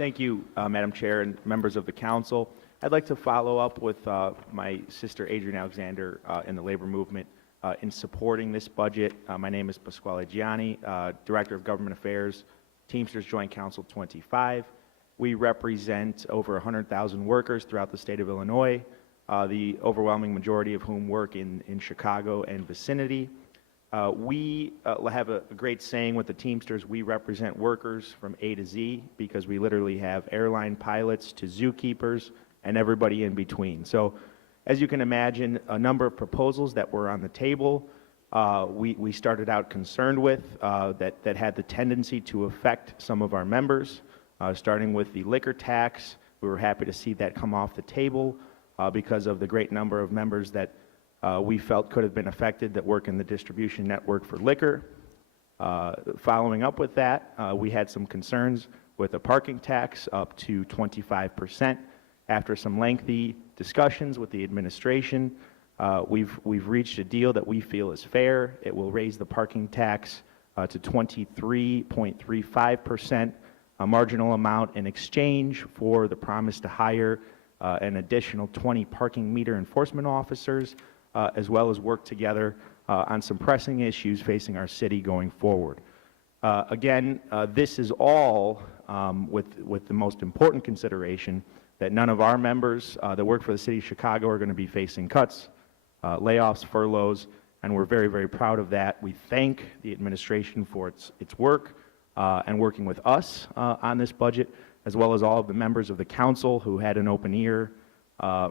Thank you, Madam Chair and members of the council. I'd like to follow up with my sister Adrienne Alexander in the labor movement in supporting this budget. My name is Pasquale Gianni, Director of Government Affairs, Teamsters Joint Council 25. We represent over 100,000 workers throughout the state of Illinois, the overwhelming majority of whom work in Chicago and vicinity. We have a great saying with the Teamsters: we represent workers from A to Z, because we literally have airline pilots to zookeepers and everybody in between. So as you can imagine, a number of proposals that were on the table we started out concerned with that had the tendency to affect some of our members, starting with the liquor tax. We were happy to see that come off the table because of the great number of members that we felt could have been affected that work in the distribution network for liquor. Following up with that, we had some concerns with a parking tax up to 25%. After some lengthy discussions with the administration, we've reached a deal that we feel is fair. It will raise the parking tax to 23.35%, a marginal amount in exchange for the promise to hire an additional 20 parking meter enforcement officers, as well as work together on some pressing issues facing our city going forward. Again, this is all with the most important consideration that none of our members that work for the city of Chicago are going to be facing cuts, layoffs, furloughs, and we're very, very proud of that. We thank the administration for its work and working with us on this budget, as well as all of the members of the council who had an open ear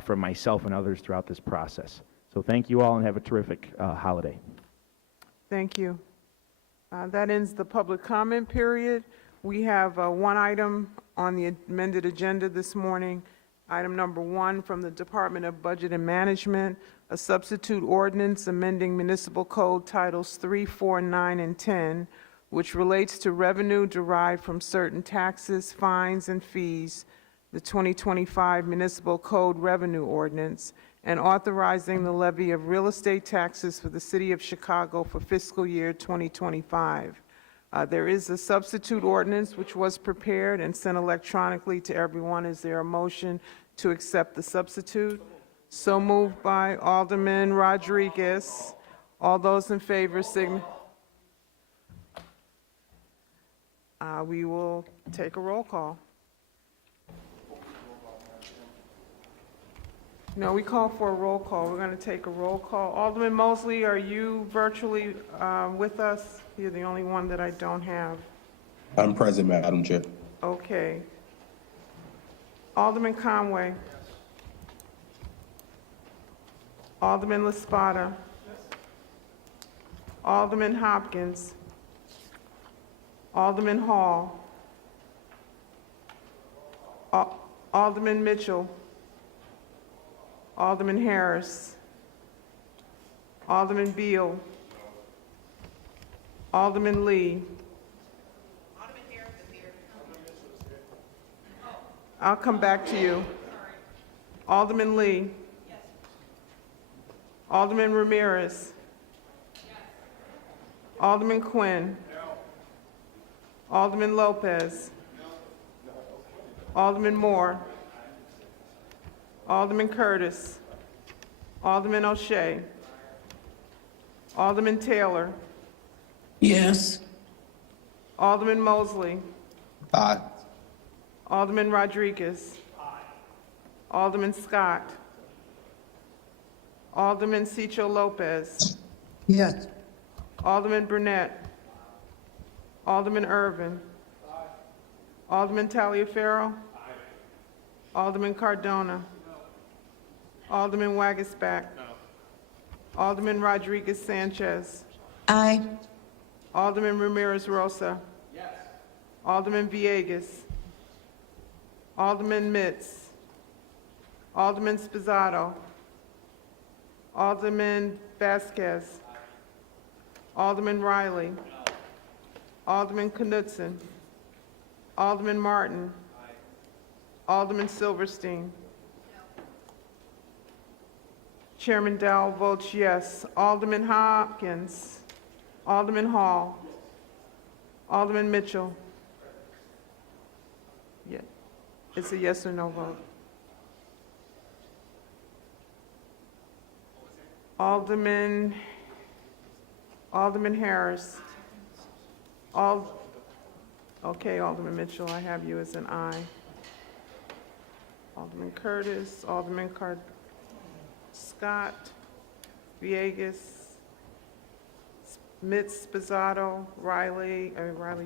from myself and others throughout this process. So thank you all and have a terrific holiday. Thank you. That ends the public comment period. We have one item on the amended agenda this morning. Item number 1 from the Department of Budget and Management, a substitute ordinance amending municipal code titles 3, 4, 9, and 10, which relates to revenue derived from certain taxes, fines, and fees, the 2025 Municipal Code Revenue Ordinance, and authorizing the levy of real estate taxes for the City of Chicago for fiscal year 2025. There is a substitute ordinance which was prepared and sent electronically to everyone. Is there a motion to accept the substitute? So moved by Alderman Rodriguez. All those in favor signify. We will take a roll call. No, we call for a roll call. We're going to take a roll call. Alderman Mosley, are you virtually with us? You're the only one that I don't have. I'm present, Madam Chair. Okay. Alderman Conway. Yes. Alderman LaSpada. Yes. Alderman Hopkins. Alderman Hall. Alderman Mitchell. Alderman Harris. Alderman Beal. Alderman Lee. Alderman Harris is here. I'll come back to you. Alderman Lee. Yes. Alderman Ramirez. Yes. Alderman Quinn. No. Alderman Lopez. No. Alderman Moore. Alderman Curtis. Alderman O'Shea. Alderman Taylor. Yes. Alderman Mosley. Aye. Alderman Rodriguez. Aye. Alderman Scott. Alderman Cicho Lopez. Yes. Alderman Burnett. Alderman Irvin. Aye. Alderman Taliaferro. Aye. Alderman Cardona. No. Alderman Wagisback. No. Alderman Rodriguez Sanchez. Aye. Alderman Ramirez Rosa. Yes. Alderman Villegas. Alderman Mitz. Alderman Spizzato. Alderman Vasquez. Aye. Alderman Riley. No. Alderman Knudsen. Alderman Martin. Aye. Alderman Silverstein. No. Chairman Dowell votes yes. Alderman Hopkins. Alderman Hall. Alderman Mitchell. Yeah. It's a yes or no vote. Alderman Harris. Okay, Alderman Mitchell, I have you as an aye. Alderman Curtis, Alderman Scott, Villegas, Mitz, Spizzato, Riley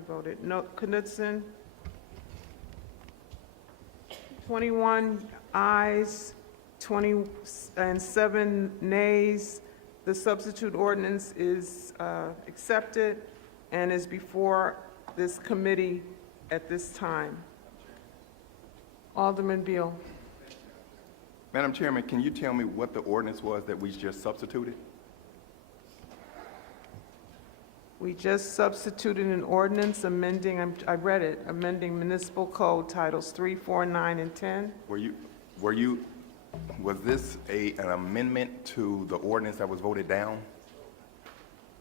voted no. Knudsen. 21 ayes, 7 nays. The substitute ordinance is accepted and is before this committee at this time. Alderman Beal. Madam Chairman, can you tell me what the ordinance was that we just substituted? We just substituted an ordinance amending, I read it, amending municipal code titles 3, 4, 9, and 10. Was this an amendment to the ordinance that was voted down?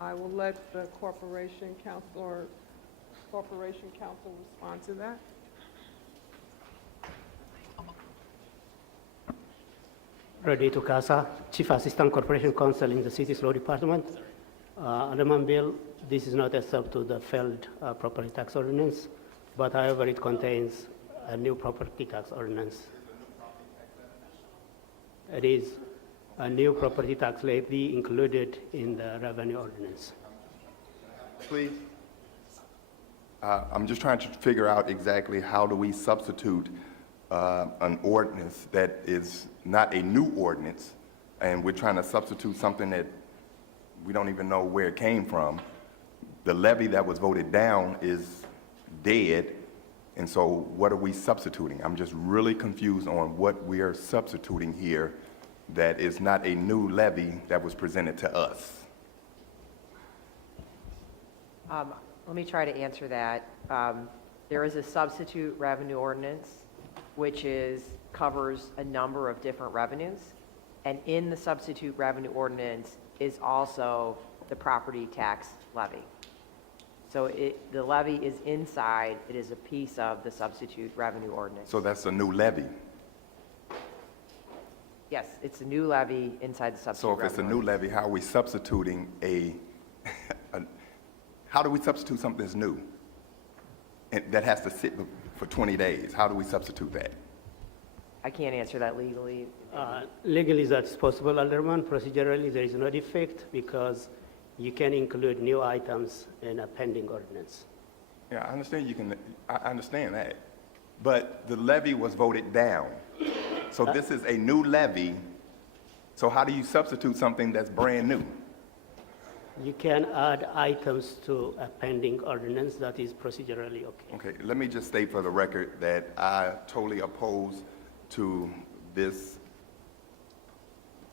I will let the corporation council respond to that. Radito Casa, Chief Assistant Corporation Counsel in the City's Law Department. Alderman Bill, this is not a sub to the failed property tax ordinance, but however, it contains a new property tax ordinance. It is a new property tax levy included in the revenue ordinance. Please. I'm just trying to figure out exactly how do we substitute an ordinance that is not a new ordinance, and we're trying to substitute something that we don't even know where it came from. The levy that was voted down is dead, and so what are we substituting? I'm just really confused on what we are substituting here that is not a new levy that was presented to us. Let me try to answer that. There is a substitute revenue ordinance, which covers a number of different revenues. And in the substitute revenue ordinance is also the property tax levy. So the levy is inside, it is a piece of the substitute revenue ordinance. So that's a new levy. Yes, it's a new levy inside the substitute So if revenue it's a new ordinance. levy, how are we substituting how do we substitute something that's new? And that has to sit for 20 days. How do we substitute that? I can't answer that legally. Legally, that's possible, Alderman. Procedurally, there is no defect because you can include new items in a pending ordinance. Yeah, I understand that. But the levy was voted down. So this is a new levy. So how do you substitute something that's brand new? You can add items to a pending ordinance that is procedurally okay. Okay, let me just state for the record that I totally oppose to this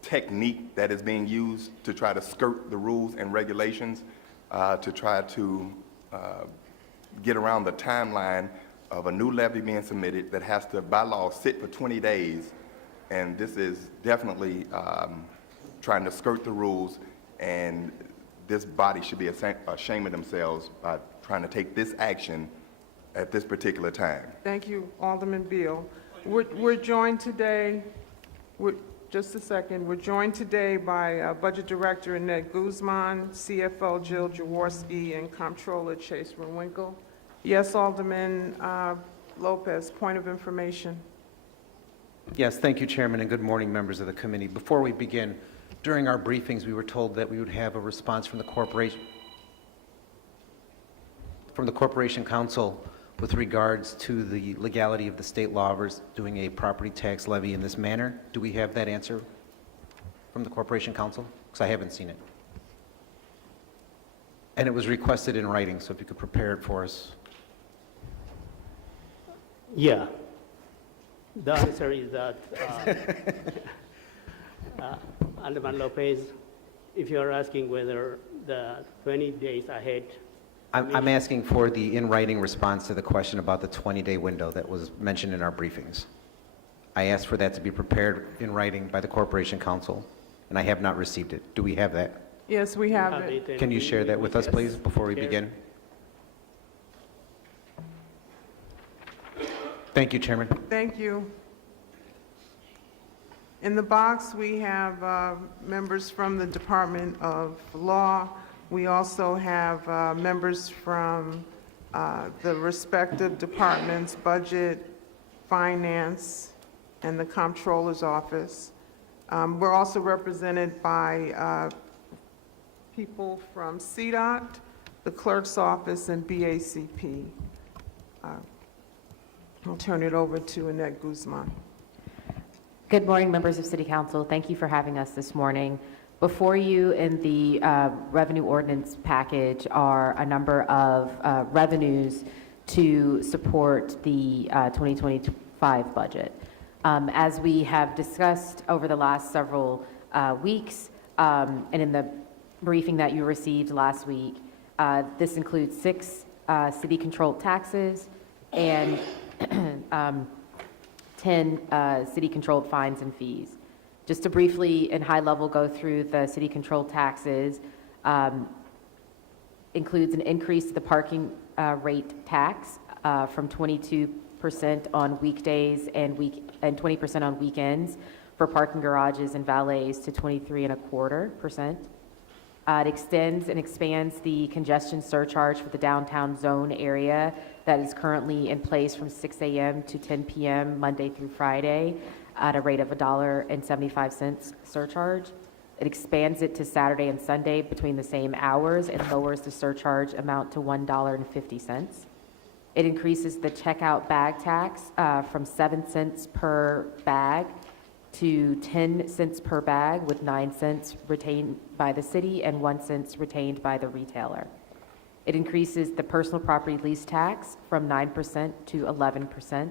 technique that is being used to try to skirt the rules and regulations, to try to get around the timeline of a new levy being submitted that has to, by law, sit for 20 days. And this is definitely trying to skirt the rules, and this body should be ashamed of themselves by trying to take this action at this particular time. Thank you, Alderman Beal. We're joined today, just a second, we're joined today by Budget Director Annette Guzman, CFO Jill Jaworski, and Comptroller Chase Renwinkle. Yes, Alderman Lopez, point of information. Yes, thank you, Chairman, and good morning, members of the committee. Before we begin, during our briefings, we were told that we would have a response from the Corporation Council with regards to the legality of the state law of doing a property tax levy in this manner. Do we have that answer from the Corporation Council? Because I haven't seen it. And it was requested in writing, so if you could prepare it for us. Yeah. The answer is that, Alderman Lopez, if you're asking whether the 20 days ahead. I'm asking for the in-writing response to the question about the 20-day window that was mentioned in our briefings. I asked for that to be prepared in writing by the Corporation Council, and I have not received it. Do we have that? Yes, we have it. Can you share that with us, please, before we Share. begin? Thank you, Chairman. Thank you. In the box, we have members from the Department of Law. We also have members from the respective departments, Budget, Finance, and the Comptroller's Office. We're also represented by people from CDOT, the Clerk's Office, and BACP. I'll turn it over to Annette Guzman. Good morning, members of City Council. Thank you for having us this morning. Before you in the revenue ordinance package are a number of revenues to support the 2025 budget. As we have discussed over the last several weeks, and in the briefing that you received last week, this includes 6 city-controlled taxes and 10 city-controlled fines and fees. Just to briefly and high level go through the city-controlled taxes, includes an increase to the parking rate tax from 22% on weekdays and 20% on weekends for parking garages and valets to 23.25%. It extends and expands the congestion surcharge for the downtown zone area that is currently in place from 6 a.m. to 10 p.m. Monday through Friday at a rate of $1.75 surcharge. It expands it to Saturday and Sunday between the same hours and lowers the surcharge amount to $1.50. It increases the checkout bag tax from 7 cents per bag to 10 cents per bag, with 9 cents retained by the city and 1 cent retained by the retailer. It increases the personal property lease tax from 9% to 11%.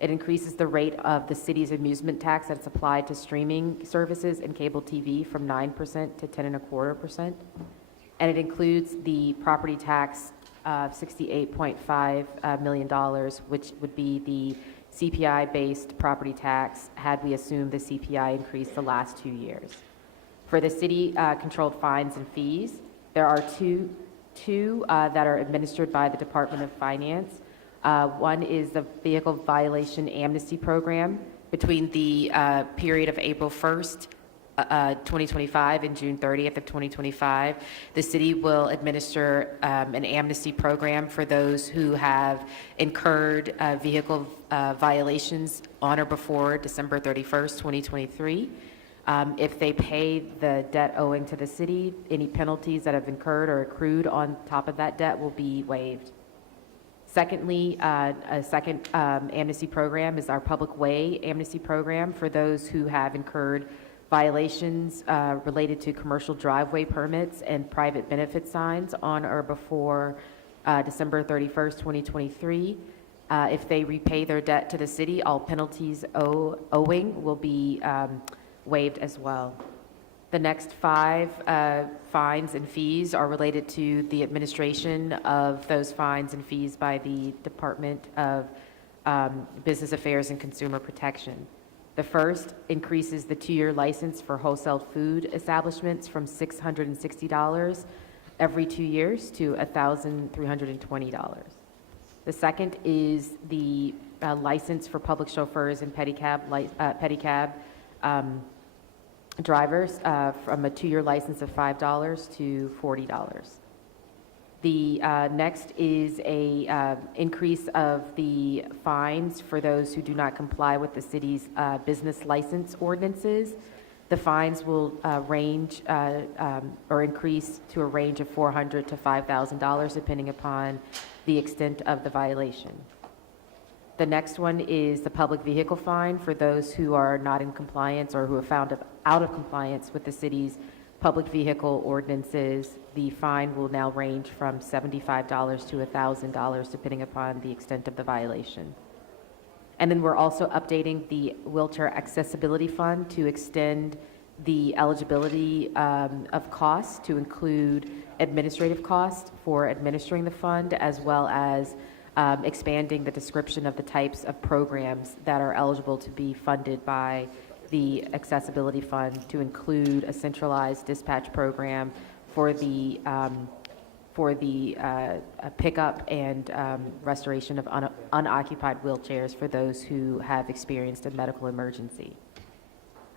It increases the rate of the city's amusement tax that's applied to streaming services and cable TV from 9% to 10.25%. And it includes the property tax of $68.5 million, which would be the CPI-based property tax had we assumed the CPI increased the last 2 years. For the city-controlled fines and fees, there are two that are administered by the Department of Finance. One is the Vehicle Violation Amnesty Program. Between the period of April 1st, 2025 and June 30th of 2025, the city will administer an amnesty program for those who have incurred vehicle violations on or before December 31st, 2023. If they pay the debt owing to the city, any penalties that have incurred or accrued on top of that debt will be waived. Secondly, a second amnesty program is our Public Way Amnesty Program for those who have incurred violations related to commercial driveway permits and private benefit signs on or before December 31st, 2023. If they repay their debt to the city, all penalties owing will be waived as well. The next 5 fines and fees are related to the administration of those fines and fees by the Department of Business Affairs and Consumer Protection. The first increases the 2-year license for wholesale food establishments from $660 every 2 years to $1,320. The second is the license for public chauffeurs and pedicab drivers from a 2-year license of $5 to $40. The next is a increase of the fines for those who do not comply with the city's business license ordinances. The fines will range or increase to a range of $400 to $5,000 depending upon the extent of the violation. The next one is the public vehicle fine for those who are not in compliance or who are found out of compliance with the city's public vehicle ordinances. The fine will now range from $75 to $1,000 depending upon the extent of the violation. And then we're also updating the wheelchair accessibility fund to extend the eligibility of costs to include administrative costs for administering the fund, as well as expanding the description of the types of programs that are eligible to be funded by the accessibility fund to include a centralized dispatch program for the for the pickup and restoration of unoccupied wheelchairs for those who have experienced a medical emergency.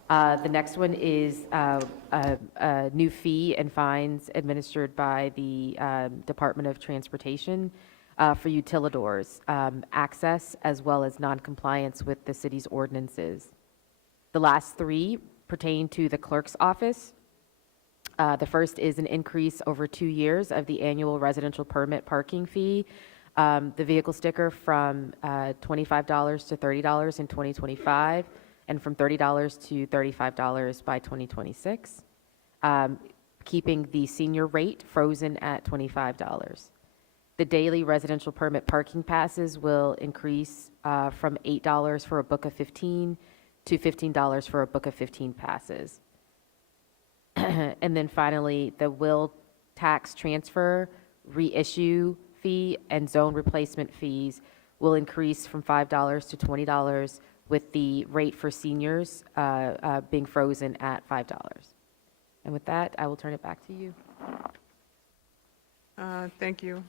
The next one is a new fee and fines administered by the Department of Transportation for utilidors, access as well as noncompliance with the city's ordinances. The last three pertain to the clerk's office. The first is an increase over 2 years of the annual residential permit parking fee, the vehicle sticker from $25 to $30 in 2025, and from $30 to $35 by 2026, keeping the senior rate frozen at $25. The daily residential permit parking passes will increase from $8 for a book of 15 to $15 for a book of 15 passes. And then finally, the will tax transfer, reissue fee, and zone replacement fees will increase from $5 to $20, with the rate for seniors being frozen at $5. And with that, I will turn it back to you. Thank you.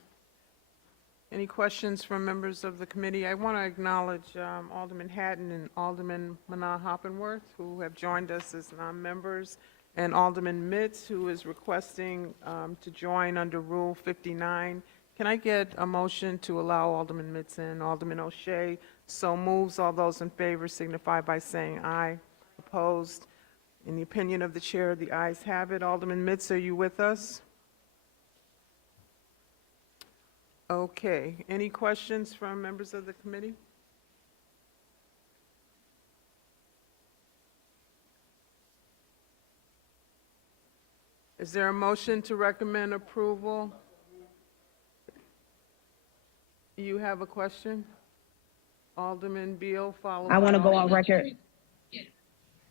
Any questions from members of the committee? I want to acknowledge Alderman Hatton and Alderman Mana Hoppenworth, who have joined us as non-members, and Alderman Mitz, who is requesting to join under Rule 59. Can I get a motion to allow Alderman Mitz in? Alderman O'Shea so moves. All those in favor signify by saying aye. Opposed? In the opinion of the chair, the ayes have it. Alderman Mitz, are you with us? Okay. Any questions from members of the committee? Is there a motion to recommend approval? You have a question? Alderman Beal, followed by... I want to go on Alderman- record.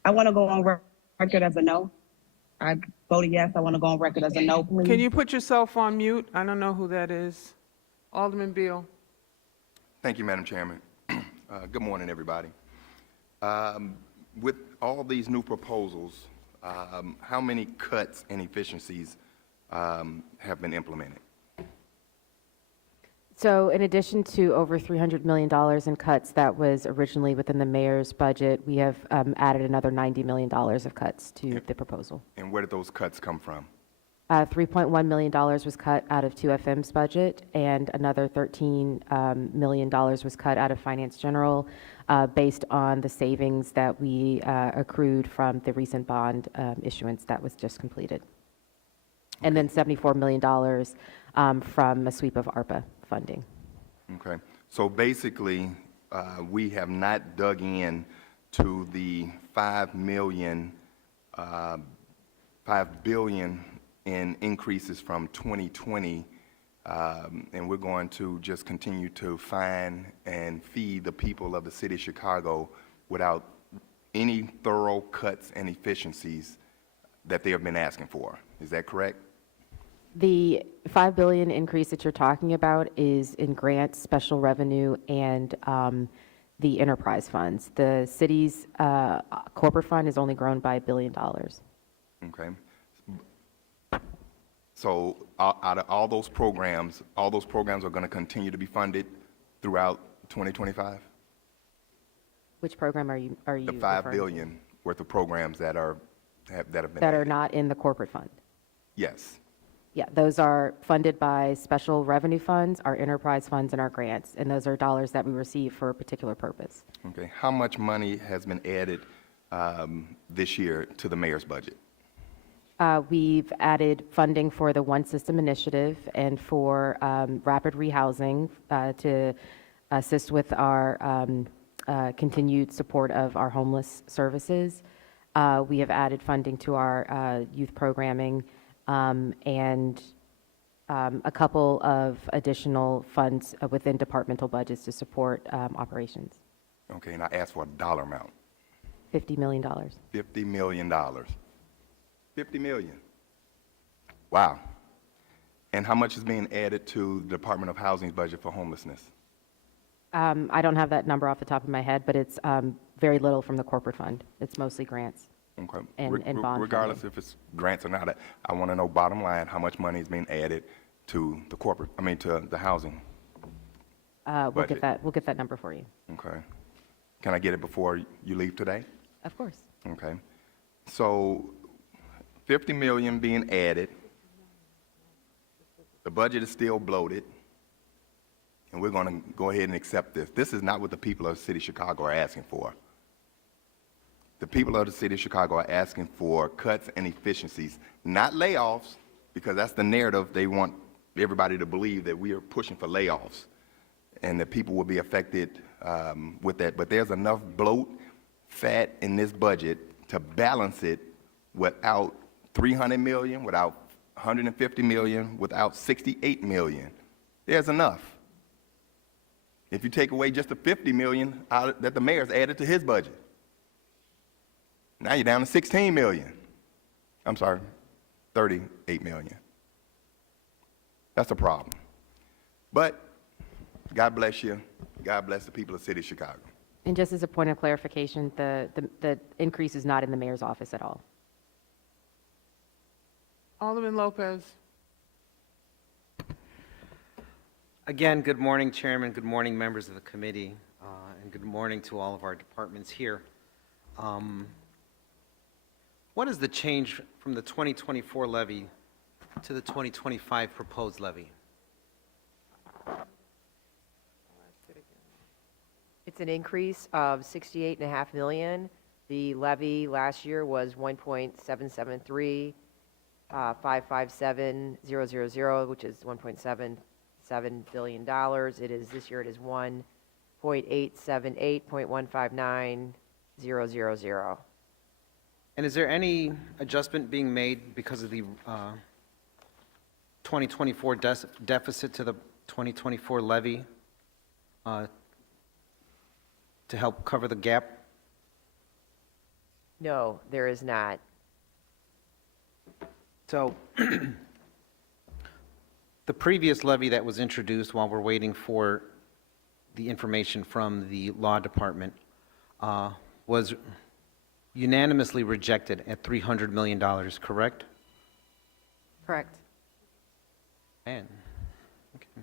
I want to go on record as a no. I voted yes. I want to go on record as a no, please. Can you put yourself on mute? I don't know who that is. Alderman Beal. Thank you, Madam Chairman. Good morning, everybody. With all these new proposals, how many cuts and efficiencies have been implemented? So in addition to over $300 million in cuts that was originally within the mayor's budget, we have added another $90 million of cuts to the proposal. And where did those cuts come from? $3.1 million was cut out of 2FM's budget, and another $13 million was cut out of Finance General based on the savings that we accrued from the recent bond issuance that was just completed. And then $74 million from a sweep of ARPA funding. Okay. So basically, we have not dug in to the $5 billion in increases from 2020, and we're going to just continue to fine and feed the people of the city of Chicago without any thorough cuts and efficiencies that they have been asking for. Is that correct? The $5 billion increase that you're talking about is in grants, special revenue, and the enterprise funds. The city's corporate fund has only grown by $1 billion. Okay. So out of all those programs are going to continue to be funded throughout 2025? Which program are you The $5 referring to? billion worth of programs that have been That are added. not in the corporate fund? Yes. Yeah, those are funded by special revenue funds, our enterprise funds, and our grants, and those are dollars that we receive for a particular purpose. Okay. How much money has been added this year to the mayor's budget? We've added funding for the One System initiative and for rapid rehousing to assist with our continued support of our homeless services. We have added funding to our youth programming and a couple of additional funds within departmental budgets to support operations. Okay. And I asked for a dollar amount. $50 million. $50 million. $50 million. Wow. And how much is being added to the Department of Housing's budget for homelessness? I don't have that number off the top of my head, but it's very little from the corporate fund. It's mostly grants. Okay. And bond Regardless if it's grants or not, I want to know bottom line, how much money is being added to the corporate, to the housing. We'll Budget. get that number for you. Okay. Can I get it before you leave today? Of course. Okay. So 50 million being added. The budget is still bloated. And we're going to go ahead and accept this. This is not what the people of the city of Chicago are asking for. The people of the city of Chicago are asking for cuts and efficiencies, not layoffs, because that's the narrative they want everybody to believe, that we are pushing for layoffs and that people will be affected with that. But there's enough bloat, fat in this budget to balance it without 300 million, without 150 million, without 68 million. There's enough. If you take away just the 50 million that the mayor's added to his budget, now you're down to 16 million. I'm sorry, 38 million. That's a problem. But God bless you. God bless the people of the city of Chicago. And just as a point of clarification, the increase is not in the mayor's office at all. Alderman Lopez. Again, good morning, Chairman. Good morning, members of the committee, and good morning to all of our departments here. What is the change from the 2024 levy to the 2025 proposed levy? It's an increase of 68.5 million. The levy last year was 1.773, 557,000, which is $1.77 billion. This year it is 1.878.159,000. And is there any adjustment being made because of the 2024 deficit to the 2024 levy to help cover the gap? No, there is not. So the previous levy that was introduced while we're waiting for the information from the law department was unanimously rejected at $300 million, correct? Correct. And, okay.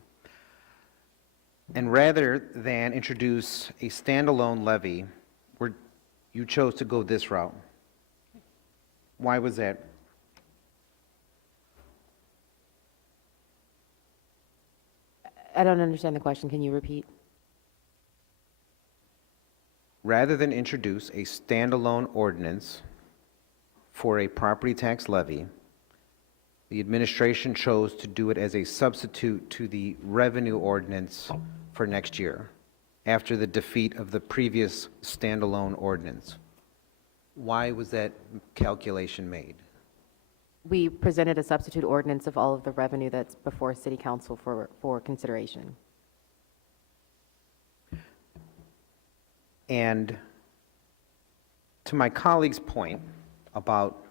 And rather than introduce a standalone levy, you chose to go this route. Why was that? I don't understand the question. Can you repeat? Rather than introduce a standalone ordinance for a property tax levy, the administration chose to do it as a substitute to the revenue ordinance for next year, after the defeat of the previous standalone ordinance. Why was that calculation made? We presented a substitute ordinance of all of the revenue that's before City Council for consideration. And to my colleague's point about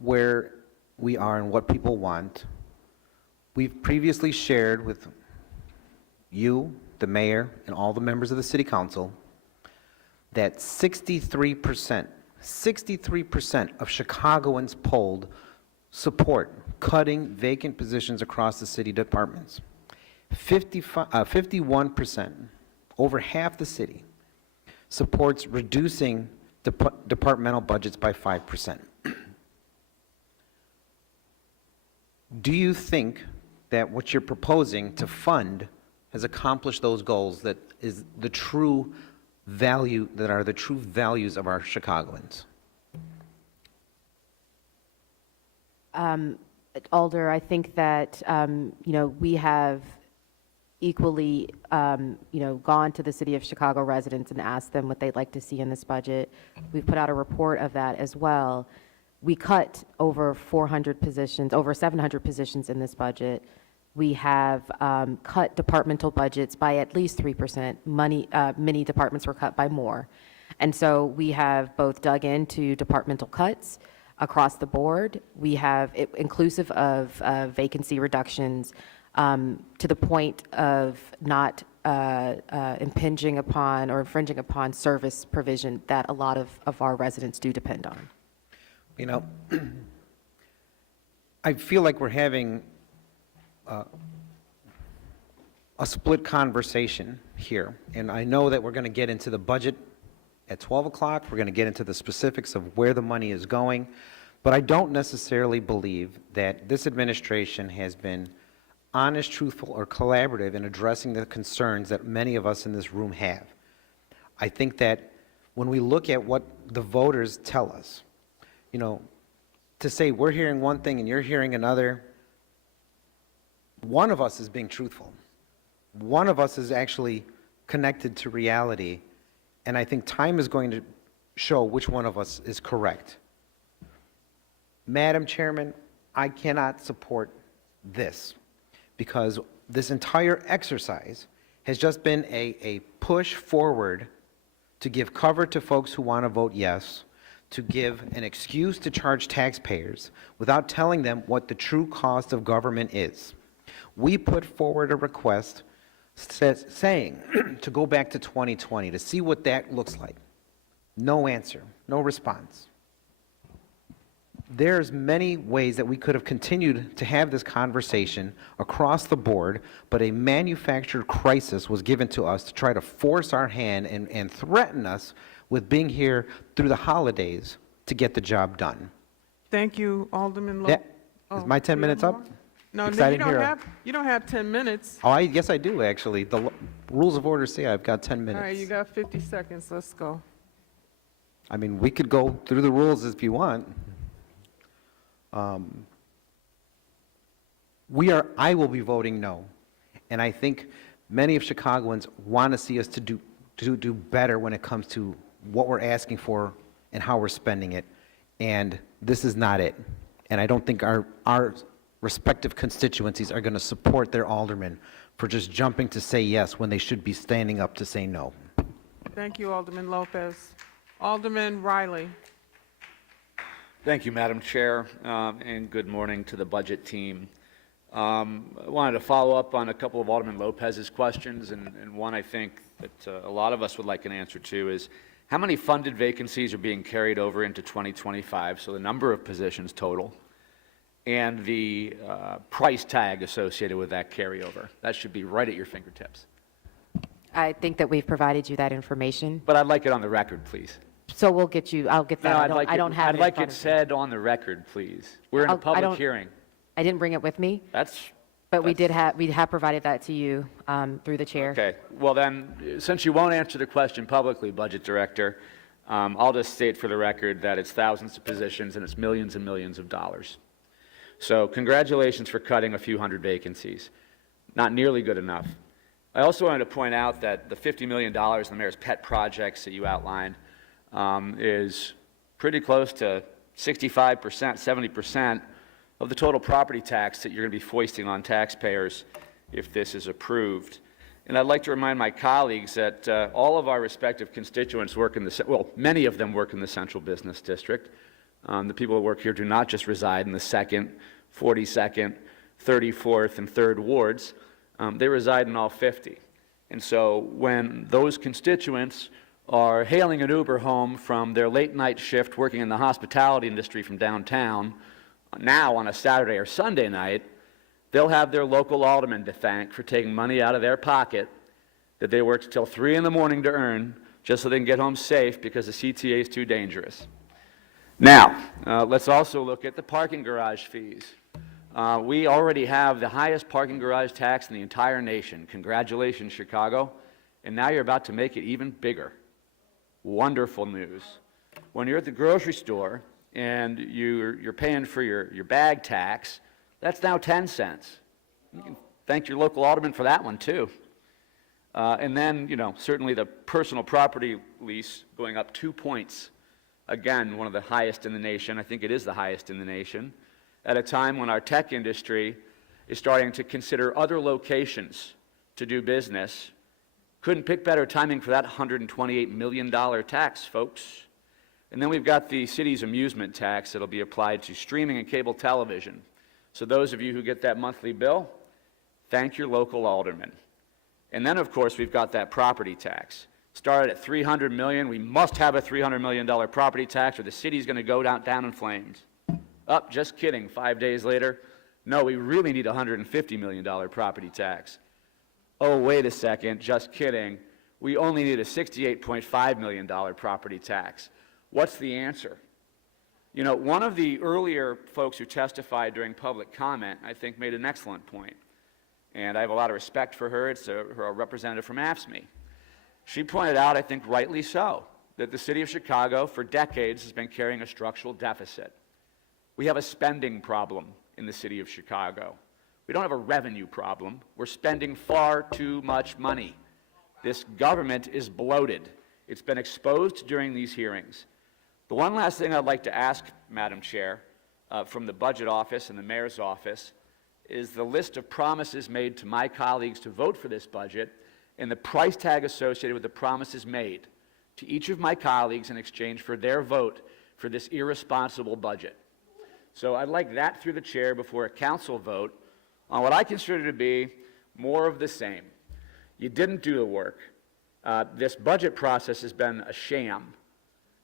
where we are and what people want, we've previously shared with you, the mayor, and all the members of the city council that 63% of Chicagoans polled support cutting vacant positions across the city departments. 51%, over half the city, supports reducing departmental budgets by 5%. Do you think that what you're proposing to fund has accomplished those goals, that is the true value, that are the true values of our Chicagoans? Alder, I think that, we have equally, gone to the City of Chicago residents and asked them what they'd like to see in this budget. We've put out a report of that as well. We cut over 400 positions, over 700 positions in this budget. We have cut departmental budgets by at least 3%. Many departments were cut by more. And so we have both dug into departmental cuts across the board. We have, inclusive of vacancy reductions, to the point of not impinging upon or infringing upon service provision that a lot of our residents do depend on. You know, I feel like we're having a split conversation here, and I know that we're going to get into the budget at 12 o'clock. We're going to get into the specifics of where the money is going, but I don't necessarily believe that this administration has been honest, truthful, or collaborative in addressing the concerns that many of us in this room have. I think that when we look at what the voters tell us, you know, to say we're hearing one thing and you're hearing another, one of us is being truthful. One of us is actually connected to reality, and I think time is going to show which one of us is correct. Madam Chairman, I cannot support this because this entire exercise has just been a push forward to give cover to folks who want to vote yes, to give an excuse to charge taxpayers without telling them what the true cost of government is. We put forward a request saying to go back to 2020 to see what that looks like. No answer, no response. There's many ways that we could have continued to have this conversation across the board, but a manufactured crisis was given to us to try to force our hand and threaten us with being here through the holidays to get the job done. Thank you, Alderman Lo. Yeah. Is my 10 minutes up? No, Because no, I you didn't hear you don't have 10 minutes. Oh, yes, I do, actually. The rules of order say I've got 10 minutes. All right, you got 50 seconds. Let's go. I mean, we could go through the rules if you want. I will be voting no. And I think many of Chicagoans want to see us to do better when it comes to what we're asking for and how we're spending it. And this is not it. And I don't think our respective constituencies are going to support their aldermen for just jumping to say yes when they should be standing up to say no. Thank you, Alderman Lopez. Alderman Riley. Thank you, Madam Chair, and good morning to the budget team. I wanted to follow up on a couple of Alderman Lopez's questions, and one I think that a lot of us would like an answer to is, how many funded vacancies are being carried over into 2025, so the number of positions total, and the price tag associated with that carryover? That should be right at your fingertips. I think that we've provided you that information. But I'd like it on the record, please. So we'll get you, I'll get that. No, I don't have it I'd in like front it of me. said on the record, please. We're in a I public don't- hearing. I didn't bring it with me, That's but we have provided that to you through the chair. okay. Well then, since you won't answer the question publicly, Budget Director, I'll just state for the record that it's thousands of positions and it's millions and millions of dollars. So congratulations for cutting a few hundred vacancies. Not nearly good enough. I also wanted to point out that the $50 million in the mayor's pet projects that you outlined is pretty close to 65%, 70% of the total property tax that you're going to be foisting on taxpayers if this is approved. And I'd like to remind my colleagues that all of our respective constituents work in well, many of them work in the central business district. The people that work here do not just reside in the 2nd, 42nd, 34th, and 3rd wards. They reside in all 50. And so when those constituents are hailing an Uber home from their late night shift working in the hospitality industry from downtown, now on a Saturday or Sunday night, they'll have their local alderman to thank for taking money out of their pocket that they worked till 3 in the morning to earn just so they can get home safe because the CTA is too dangerous. Now, let's also look at the parking garage fees. We already have the highest parking garage tax in the entire nation. Congratulations, Chicago. And now you're about to make it even bigger. Wonderful news. When you're at the grocery store and you're paying for your bag tax, that's now 10 cents. You can thank your local alderman for that one, too. And then, certainly the personal property lease going up 2 points. Again, one of the highest in the nation. I think it is the highest in the nation. At a time when our tech industry is starting to consider other locations to do business. Couldn't pick better timing for that $128 million tax, folks. And then we've got the city's amusement tax that'll be applied to streaming and cable television. So those of you who get that monthly bill, thank your local alderman. And then, of course, we've got that property tax. Started at $300 million. We must have a $300 million property tax or the city's going to go down in flames. Just kidding. 5 days later, No, we really need a $150 million property tax. Oh, wait a second, just kidding. We only need a $68.5 million property tax. What's the answer? You know, one of the earlier folks who testified during public comment, I think, made an excellent point. And I have a lot of respect for her. It's a representative from AFSCME. She pointed out, I think rightly so, that the city of Chicago for decades has been carrying a structural deficit. We have a spending problem in the city of Chicago. We don't have a revenue problem. We're spending far too much money. This government is bloated. It's been exposed during these hearings. The one last thing I'd like to ask, Madam Chair, from the Budget Office and the Mayor's Office is the list of promises made to my colleagues to vote for this budget and the price tag associated with the promises made to each of my colleagues in exchange for their vote for this irresponsible budget. So I'd like that through the chair before a council vote on what I consider to be more of the same. You didn't do the work. This budget process has been a sham.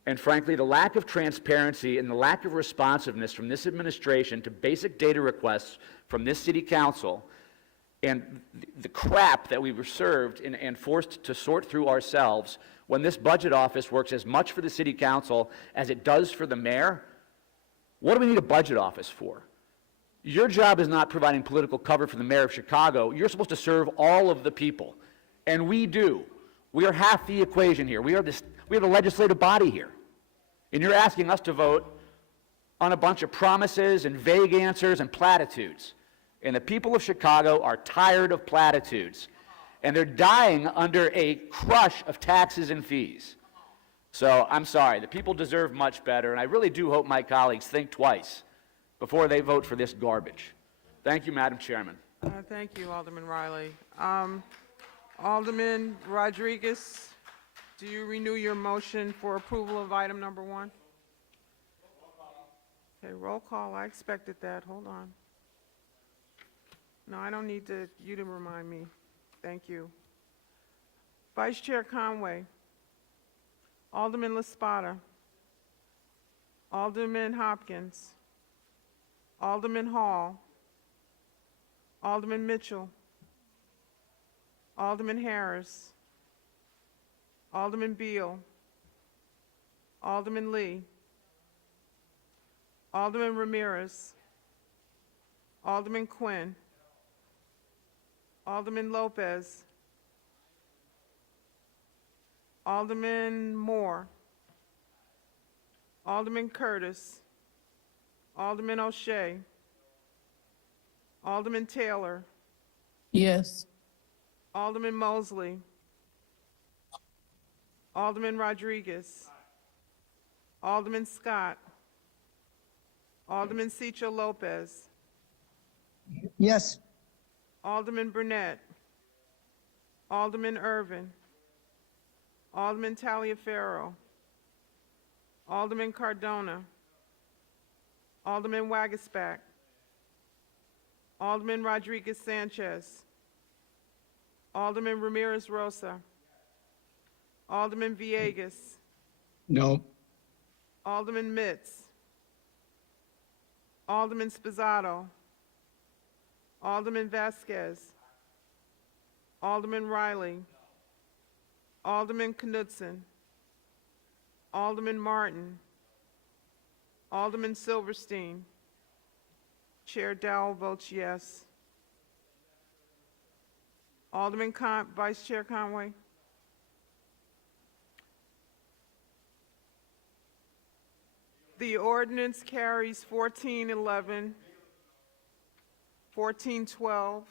And frankly, the lack of transparency and the lack of responsiveness from this administration to basic data requests from this city council and the crap that we were served and forced to sort through ourselves when this budget office works as much for the city council as it does for the mayor, what do we need a budget office for? Your job is not providing political cover for the mayor of Chicago. You're supposed to serve all of the people. And we do. We are half the equation here. We are the legislative body here. And you're asking us to vote on a bunch of promises and vague answers and platitudes. And the people of Chicago are tired of platitudes. And they're dying under a crush of taxes and fees. So I'm sorry, the people deserve much better, and I really do hope my colleagues think twice before they vote for this garbage. Thank you, Madam Chairman. Thank you, Alderman Riley. Alderman Rodriguez, do you renew your motion for approval of item number 1? Okay, roll call. I expected that. Hold on. No, I don't need you to remind me. Thank you. Vice Chair Conway. Alderman LaSpada. Alderman Hopkins. Alderman Hall. Alderman Mitchell. Alderman Harris. Alderman Beal. Alderman Lee. Alderman Ramirez. Alderman Quinn. Alderman Lopez. Alderman Moore. Alderman Curtis. Alderman O'Shea. Alderman Taylor. Yes. Alderman Mosley. Alderman Rodriguez. Alderman Scott. Alderman Cicho Lopez. Yes. Alderman Burnett. Alderman Irvin. Alderman Taliaferro. Alderman Cardona. Alderman Wagasback. Alderman Rodriguez Sanchez. Alderman Ramirez Rosa. Alderman Villegas. No. Alderman Mitz. Alderman Spizzato. Alderman Vasquez. Alderman Riley. Alderman Knudsen. Alderman Martin. Alderman Silverstein. Chair Dowell votes yes. Vice Chair Conway. The ordinance carries 1411, 1412.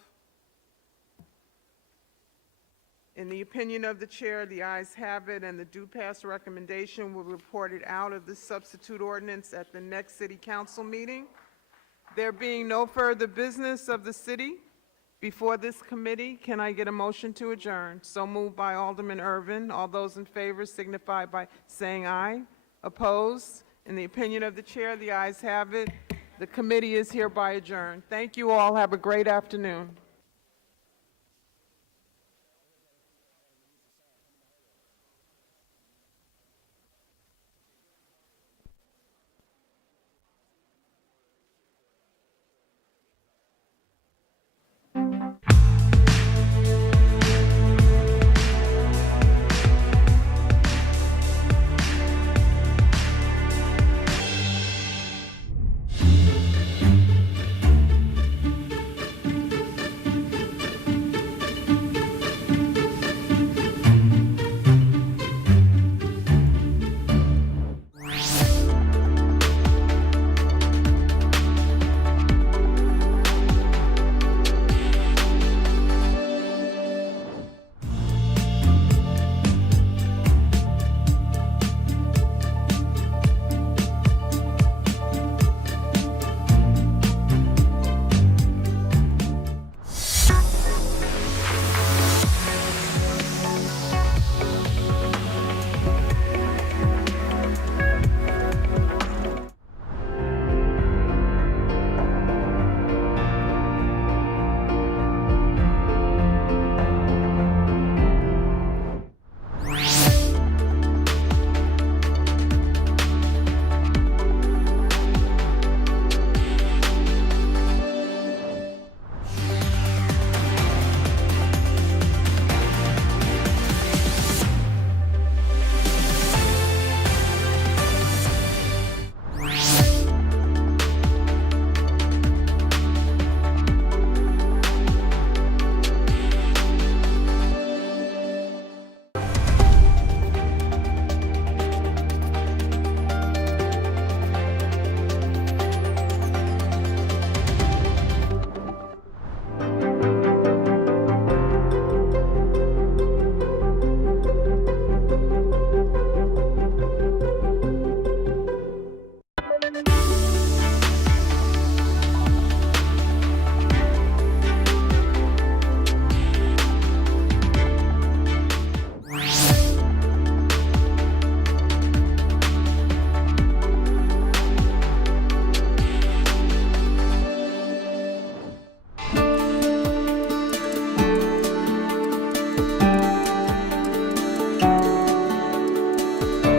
In the opinion of the chair, the ayes have it, and the due pass recommendation will be reported out of the substitute ordinance at the next city council meeting. There being no further business of the city before this committee, can I get a motion to adjourn? So moved by Alderman Irvin. All those in favor signify by saying aye. Opposed? In the opinion of the chair, the ayes have it. The committee is hereby adjourned. Thank you all. Have a great afternoon. Thank you.